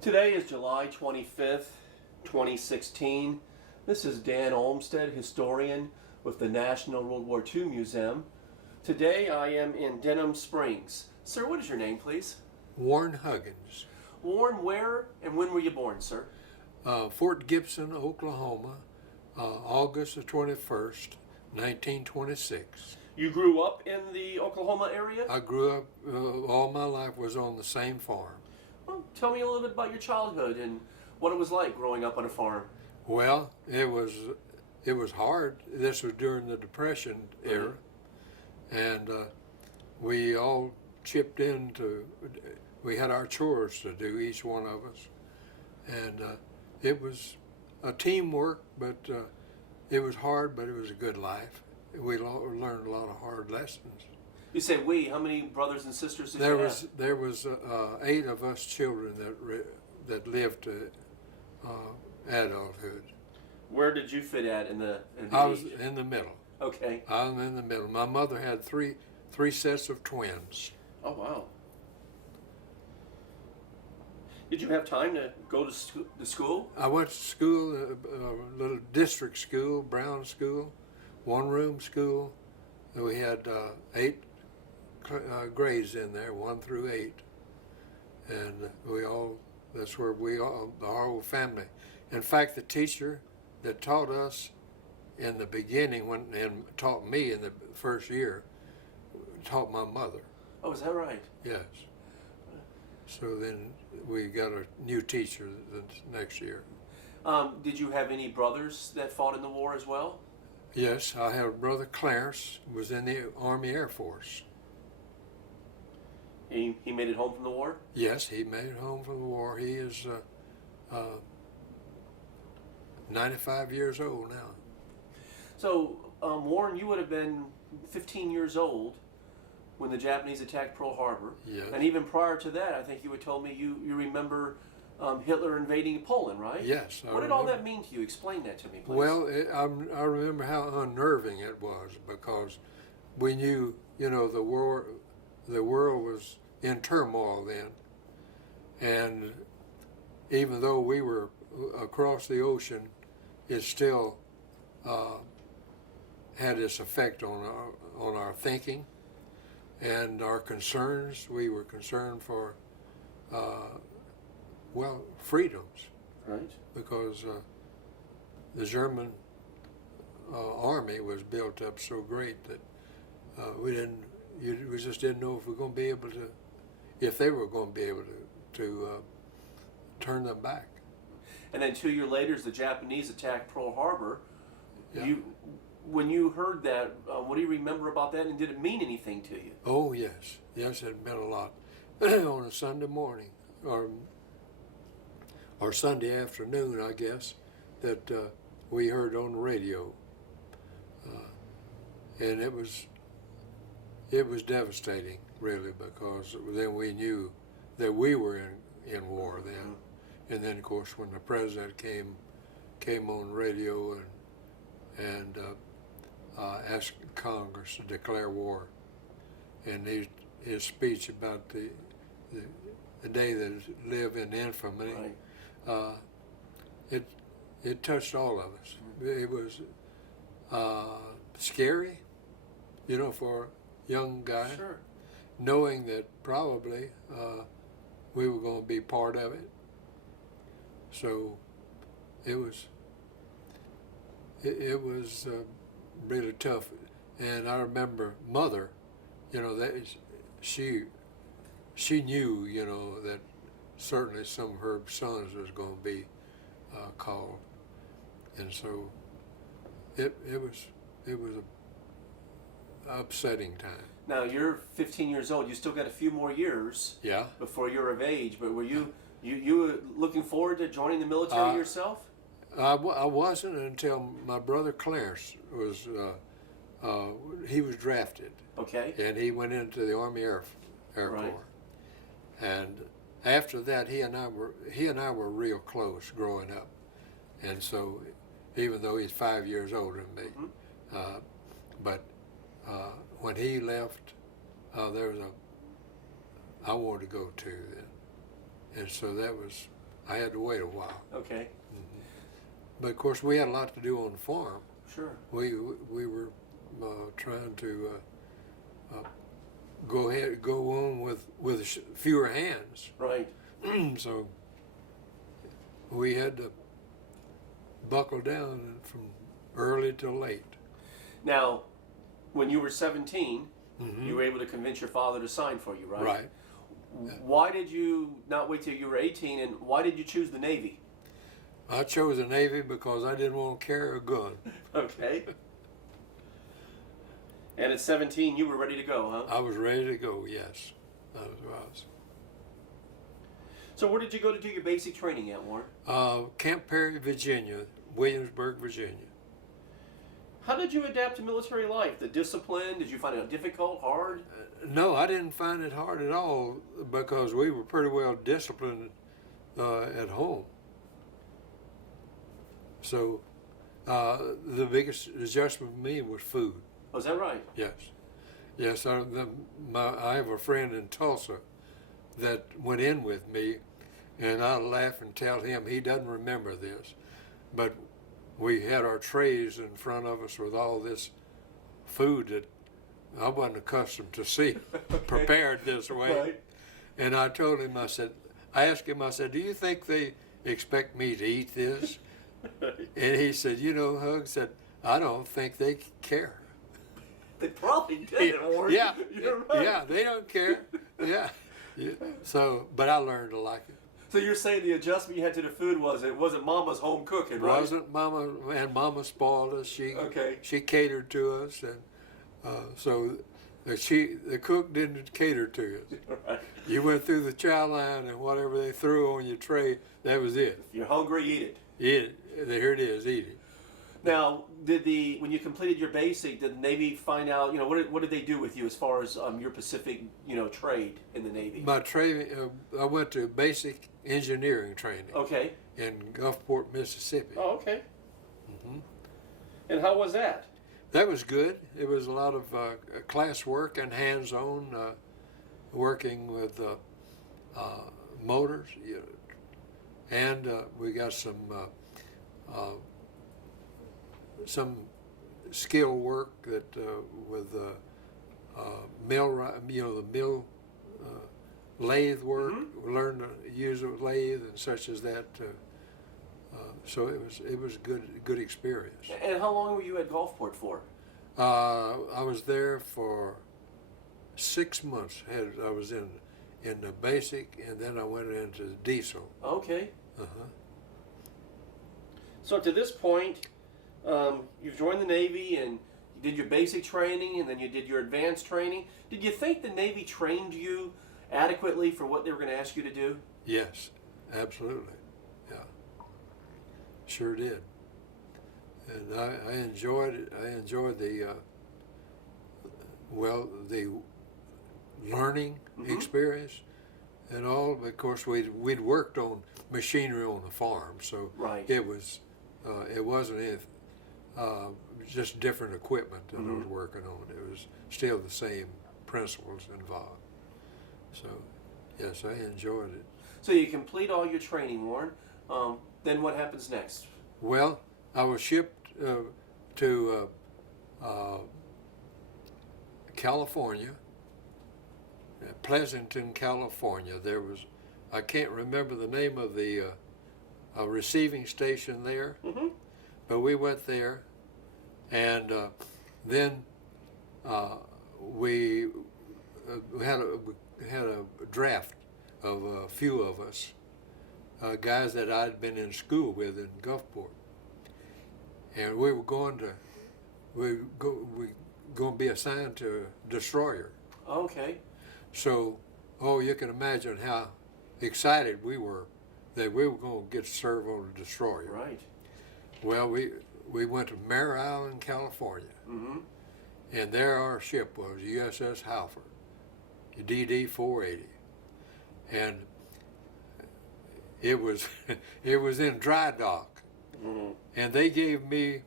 Today is July 25th, 2016. This is Dan Olmsted, historian with the National World War II Museum. Today I am in Denham Springs. Sir, what is your name, please? Warren Huggins. Warren, where and when were you born, sir? Fort Gibson, Oklahoma, August the 21st, 1926. You grew up in the Oklahoma area? I grew up, all my life was on the same farm. Well, tell me a little bit about your childhood and what it was like growing up on a farm. Well, it was hard. This was during the Depression era, and we all chipped in we had our chores to do, each one of us, and it was a teamwork, but it was hard, but it was a good life. We learned a lot of hard lessons. You say we, how many brothers and sisters did There you was have? there was 8 of us children that lived to adulthood. Where did you fit at in the I was age? in the middle. Okay. I was in the middle. My mother had three sets of twins. Oh, wow. Did you have time to go to school? I went to school, a little district school, Brown School, one-room school. And we had 8 grades in there, 1 through 8. And that's where our whole family. In fact, the teacher that taught us in the beginning, and taught me in the first year, taught my mother. Oh, is that right? Yes. So then we got a new teacher the next year. Did you have any brothers that fought in the war as well? Yes, I had a brother, Clarence, who was in the Army Air Force. He made it home from the war? Yes, he made it home from the war. He is 95 years old now. So, Warren, you would have been 15 years old when the Japanese attacked Pearl Harbor. Yes. And even prior to that, I think you had told me you remember Hitler invading Poland, right? Yes. What did all that mean to you? Explain that to me, please. Well, I remember how unnerving it was, because we knew, the world was in turmoil then. And even though we were across the ocean, it still had its effect on our thinking and our concerns. We were concerned for, freedoms. Right. Because the German army was built up so great that we just didn't know if we were going to be able to, if they were going to be able to turn them back. And then 2 years later, as the Japanese attacked Pearl Harbor, Yeah. When you heard that, what do you remember about that, and did it mean anything to you? Oh yes, it meant a lot. On a Sunday morning, or Sunday afternoon, I guess, that we heard on the radio, and it was devastating, really, because then we knew that we were in war then. Mm-hmm. And then, of course, when the president came on radio and asked Congress to declare war, and his speech about the day that live in infamy, right. It touched all of us. Mm-hmm. It was scary, for a young guy, Sure. knowing that probably we were going to be part of it. So it was really tough. And I remember Mother, that she knew, that certainly some of her sons was going to be called, and so it was an upsetting time. Now you're 15 years old. You still got a few more years. Yeah. Before you're of age. But were you were looking forward to joining the military yourself? I wasn't until my brother Clarence was. He was drafted. Okay. And he went into the Army Air Right. Corps. And after that, he and I were real close growing up. And so, even though he's 5 years older than me, mm-hmm. But when he left, there was I wanted to go too then, and so that was I had to wait a while. Okay. But of course, we had a lot to do on the farm. Sure. We were trying to go on with fewer hands. Right. So we had to buckle down from early till late. Now, when you were 17, Mm-hmm. you were able to convince your father to sign for you, right? Right. Why did you not wait till you were 18, and why did you choose the Navy? I chose the Navy because I didn't want to carry a gun. Okay. And at 17, you were ready to go, huh? I was ready to go, yes. I was. So where did you go to do your basic training at, Warren? Camp Perry, Virginia, Williamsburg, Virginia. How did you adapt to military life? The discipline, did you find it difficult, hard? No, I didn't find it hard at all because we were pretty well disciplined at home. So the biggest adjustment for me was food. Was that right? Yes. Yes, I have a friend in Tulsa that went in with me, and I laugh and tell him he doesn't remember this, but we had our trays in front of us with all this food that I wasn't accustomed to see prepared this way. Right. And I told him, I asked him, do you think they expect me to eat this? And he said, Hug said, I don't think they care. They probably didn't, Warren. Yeah, You're right. yeah, they don't care. Yeah. So, but I learned to like it. So you're saying the adjustment you had to the food it wasn't Mama's home cooking, It right? wasn't Mama, and Mama spoiled us. Okay. She catered to us, and so the cook didn't cater to you. Right. You went through the chow line, and whatever they threw on your tray, that was it. If you're hungry, eat it. Eat it. Here it is. Eat it. Now, when you completed your basic, did the Navy find out, what did they do with you as far as your Pacific, trade in the Navy? My training, I went to basic engineering training Okay. in Gulfport, Mississippi. Oh, okay. Mm-hmm. And how was that? That was good. It was a lot of class work and hands-on working with motors, and we got some skill work that with mill, the mill lathe work. Mm-hmm. We learned to use a lathe and such as that. So it was good experience. And how long were you at Gulfport for? I was there for 6 months. I was in the basic, and then I went into the diesel. Okay. Uh-huh. So to this point, you've joined the Navy and you did your basic training and then you did your advanced training. Did you think the Navy trained you adequately for what they were going to ask you to do? Yes, absolutely. Yeah, sure did. And I enjoyed it. I enjoyed the learning Mm-hmm. experience and all. Of course, we'd worked on machinery on the farm, so Right. it wasn't just different equipment that I was Mm-hmm. working on. It was still the same principles involved. So, yes, I enjoyed it. So you complete all your training, Warren. Then what happens next? Well, I was shipped to California, Pleasanton, California. I can't remember the name of the receiving station there, Mm-hmm. but we went there, and then we had a draft of a few of us, guys that I'd been in school with in Gulfport, and we were going to be assigned to a destroyer. Okay. So, you can imagine how excited we were that we were going to get to serve on a destroyer. Right. Well, we went to Mare Island, California, Mm-hmm. and there our ship was, USS Halford, DD 480, and it was in dry dock, Mm-hmm. and they gave me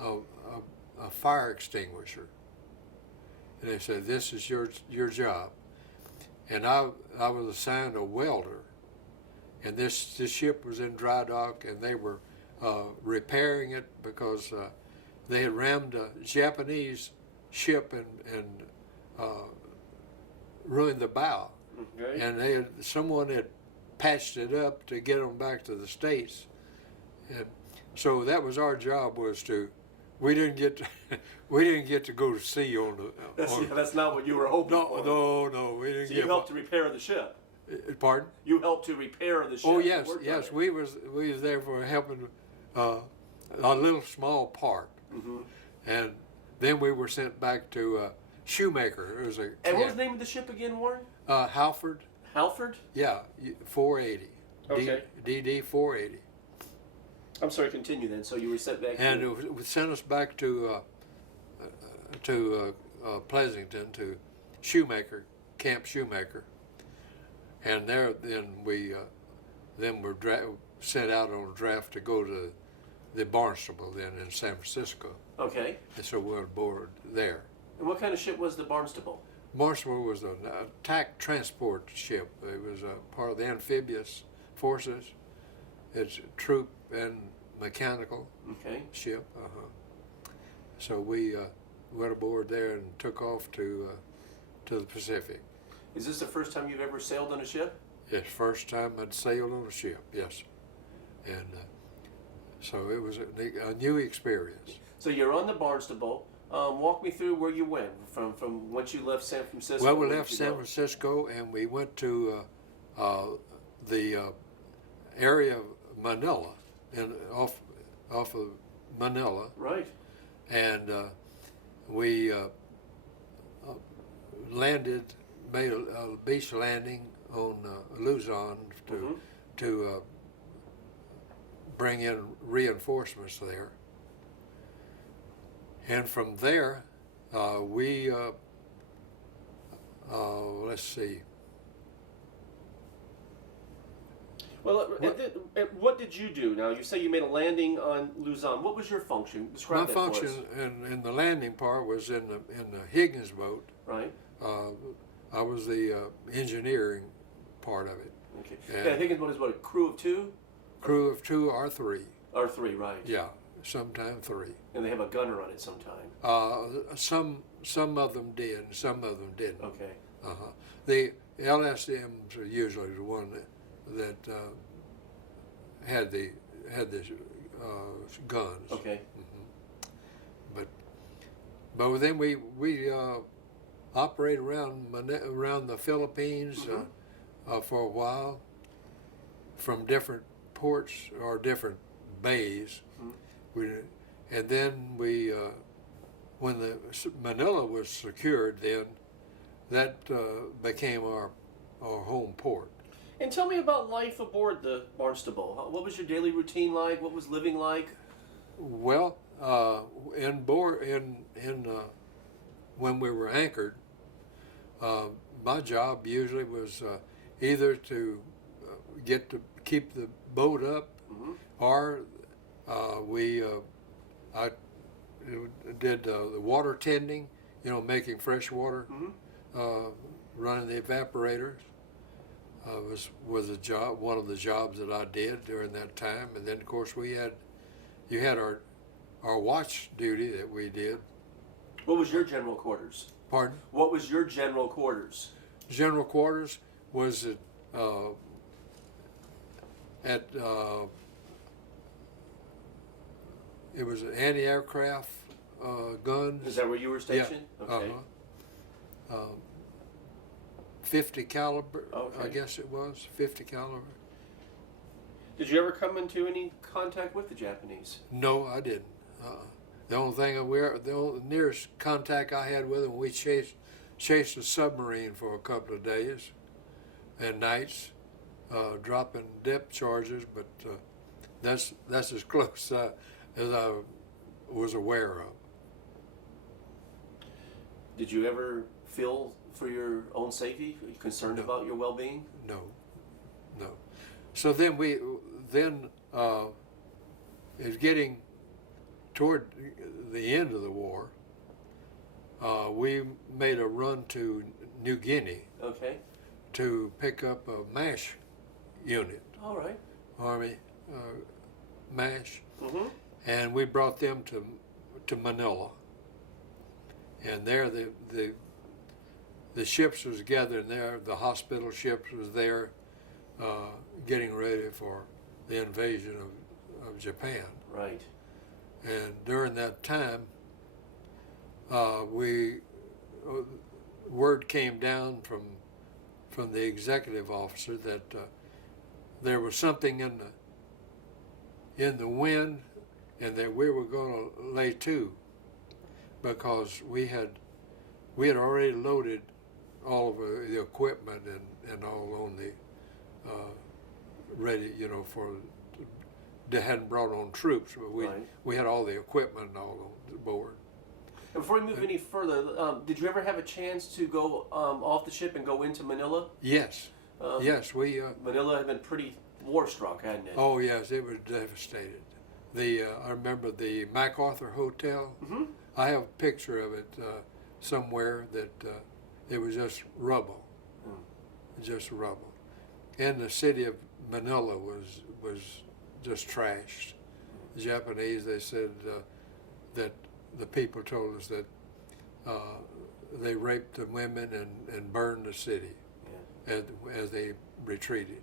a fire extinguisher, and they said, "This is your job," and I was assigned a welder, and this ship was in dry dock, and they were repairing it because they had rammed a Japanese ship and ruined the bow, Okay. and someone had patched it up to get them back to the States, and so that was our job, was to. We didn't get to, we didn't get to go to sea on the. That's not what you were hoping for. No, we didn't So get. you helped to repair the ship. Pardon? You helped to repair the ship. Oh You yes, worked on yes. it. We was there for helping a little small part, and then we were sent back to Shoemaker. It was a. And what was the name of the ship again, Warren? Halford. Halford? Yeah, 480. Okay. DD 480. I'm sorry, continue then. So you were sent back And to... it sent us back to Pleasanton, to Shoemaker, Camp Shoemaker, and there then we were sent out on a draft to go to the Barnstable then in San Francisco, Okay. and so we were aboard there. And what kind of ship was the Barnstable? Barnstable was an attack transport ship. It was a part of the amphibious forces. It's troop and mechanical Okay. ship. So we went aboard there and took off to the Pacific. Is this the first time you've ever sailed on a ship? Yes, first time I'd sailed on a ship. Yes, and so it was a new experience. So you're on the Barnstable. Walk me through where you went from once you left San Francisco. Well, we where left did you San go? Francisco and we went to the area of Manila, and off of Manila, Right. and we landed, made a beach landing on Luzon to bring in reinforcements there, and from there we let's see. Well, what did you do? Now, you say you made a landing on Luzon. What was your function? Describe My that function for us. in the landing part was in the Huggins boat. Right. I was the engineering part of it. Okay. And Yeah, Higgins boat is what, a crew of two? crew of 2 or 3. Or 3, right. Yeah, sometime 3. And they have a gunner on it sometime. Some of them did, some of them didn't. Okay. The LSMs are usually the one that had the guns. Okay. But then we operate around the Philippines for a while, from different ports or different bays. And then when the Manila was secured, then that became our home port. And tell me about life aboard the Barnstable. What was your daily routine like? What was living like? Well, when we were anchored, my job usually was either to keep the boat up, or I did the water tending, making fresh water, running the evaporators. Was a job, one of the jobs that I did during that time, and then of course you had our watch duty that we did. What was your general quarters? Pardon? What was your general quarters? General quarters was it was an anti-aircraft guns. Is that where you were stationed? Yeah. Okay. 50 caliber, Okay. I guess it was 50 caliber. Did you ever come into any contact with the Japanese? No, I didn't. The only nearest contact I had with them, we chased a submarine for a couple of days and nights, dropping depth charges. But that's as close as I was aware of. Did you ever feel for your own safety? Are you concerned No. about your well-being? No. So then it's getting toward the end of the war. We made a run to New Guinea Okay. to pick up a MASH unit. All right. Army MASH, Mm-hmm. and we brought them to Manila. And there the ships was gathering there. The hospital ships was there, getting ready for the invasion of Japan. Right. And during that time, word came down from the executive officer that there was something in the wind, and that we were going to lay to, because we had already loaded all of the equipment and all on the ready, for. They hadn't brought on troops, but we had all the equipment and all on board. And before we move any further, did you ever have a chance to go off the ship and go into Manila? Yes, yes, we. Manila had been pretty war-struck, hadn't it? Oh yes, it was devastated. I remember the MacArthur Hotel. Mm-hmm. I have a picture of it somewhere that it was just rubble, just rubble. And the city of Manila was just trashed. The Japanese, they said that the people told us that they raped the women and burned the city as they retreated.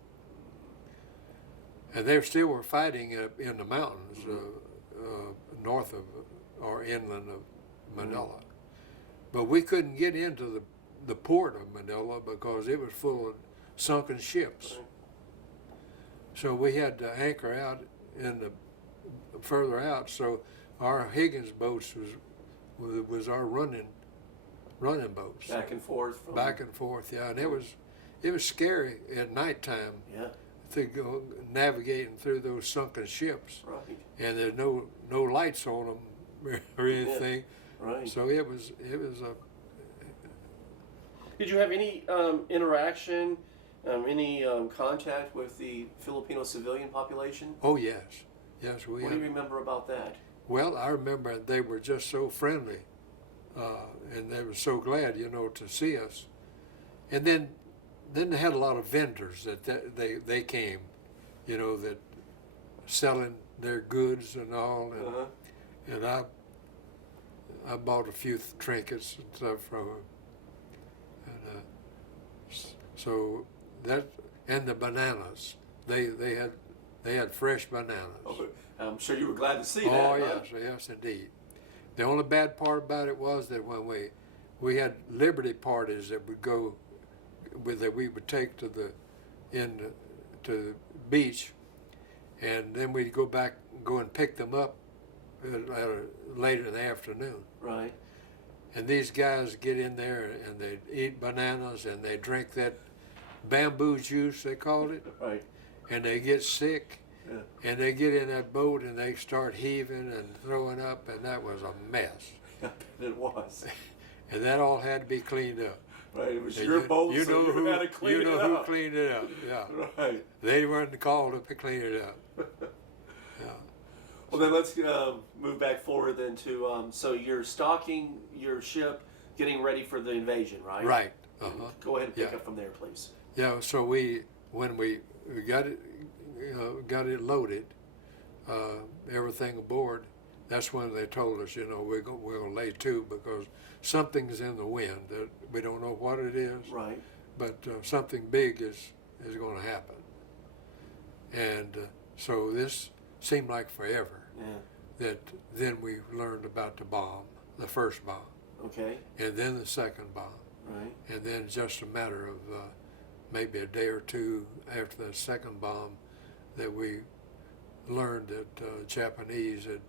And they still were fighting up in the mountains north of or inland of Manila. But we couldn't get into the port of Manila because it was full of sunken ships. So we had to anchor out further out. So our Huggins boats was our running boats. Back and forth. Back and forth, yeah. And it was scary at nighttime. Yeah. To go navigating through those sunken ships. Right. And there's no lights on them or anything. Yeah. Right. So it was a. Did you have any interaction, any contact with the Filipino civilian population? Oh yes, we. What do you remember about that? Well, I remember they were just so friendly, and they were so glad, to see us. And then they had a lot of vendors that they came, that selling their goods and all, and I bought a few trinkets and stuff from them. So that, and the bananas, they had fresh bananas. Oh, I'm sure you were glad to see that. Oh huh? yes, indeed. The only bad part about it was that when we had liberty parties that we would take to the beach, and then we'd go and pick them up later in the afternoon. Right. And these guys get in there and they eat bananas and they drink that bamboo juice, they called it. Right. And they get sick. Yeah. And they get in that boat and they start heaving and throwing up, and that was a mess. I bet it was. And that all had to be cleaned up. Right, it was And your boat, so you had to clean it up. You know who cleaned it up, yeah. Right. They weren't called to clean it up. Yeah. Well, then let's move back forward then to, so you're stocking your ship, getting ready for the invasion, right? Right. Go ahead and pick up from there, please. Yeah, so when we got it loaded, everything aboard, that's when they told us, we're going to lay to because something's in the wind that we don't know what it is. Right. But something big is going to happen. And so this seemed like forever. Yeah. That then we learned about the bomb, the first bomb. Okay. And then the second bomb. Right. And then just a matter of maybe a day or two after the second bomb that we learned that Japanese had,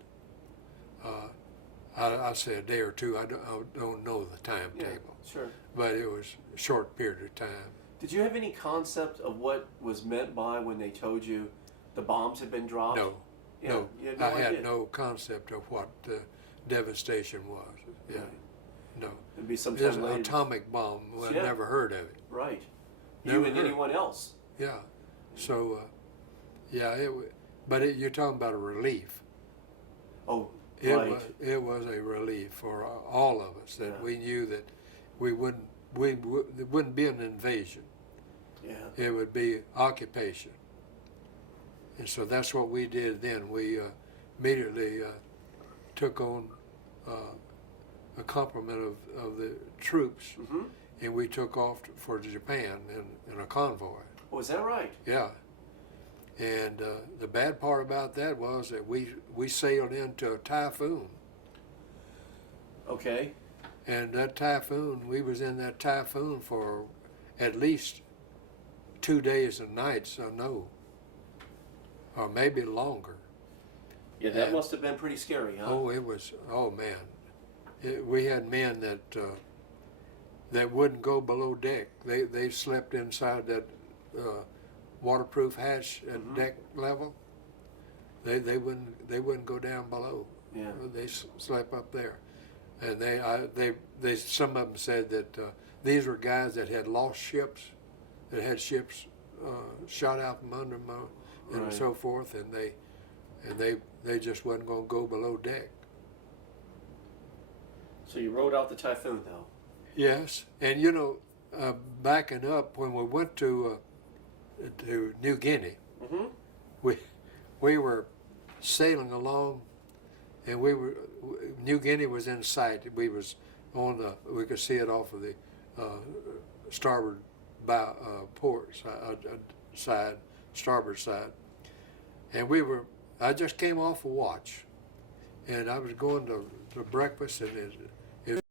I say a day or two, I don't know the timetable. Yeah, sure. But it was a short period of time. Did you have any concept of what was meant by when they told you the bombs had been dropped? No. Yeah, No, you had I idea. had no concept of what devastation was. Yeah, Right. no. It'd be sometime There's an later. atomic bomb. I Yeah. never heard of it. Right. Never You and heard. anyone else. Yeah. So, but you're talking about a relief. Oh, It right. it was a relief for all of us that we knew that it wouldn't be an invasion. Yeah. It would be occupation. And so that's what we did then. We immediately took on a complement of the troops, Mm-hmm. and we took off for Japan in a convoy. Oh, is that right? Yeah. And the bad part about that was that we sailed into a typhoon. Okay. And that typhoon, we was in that typhoon for at least 2 days and nights, I know, or maybe longer. Yeah, that And- must have been pretty scary, huh? Oh, it was, oh man. We had men that wouldn't go below deck. They slept inside that waterproof hatch at Mhm. deck level. They wouldn't go down below. Yeah. They slept up there, and they some of them said that these were guys that had lost ships, that had ships shot out from under them, and Right. so forth, and they just wasn't going to go below deck. So you rode out the typhoon, though. Yes, and you know, backing up when we went to New Guinea, Mm-hmm. we were sailing along, and New Guinea was in sight. We was we could see it off of the starboard port side, starboard side, and I just came off a watch, and I was going to breakfast, and it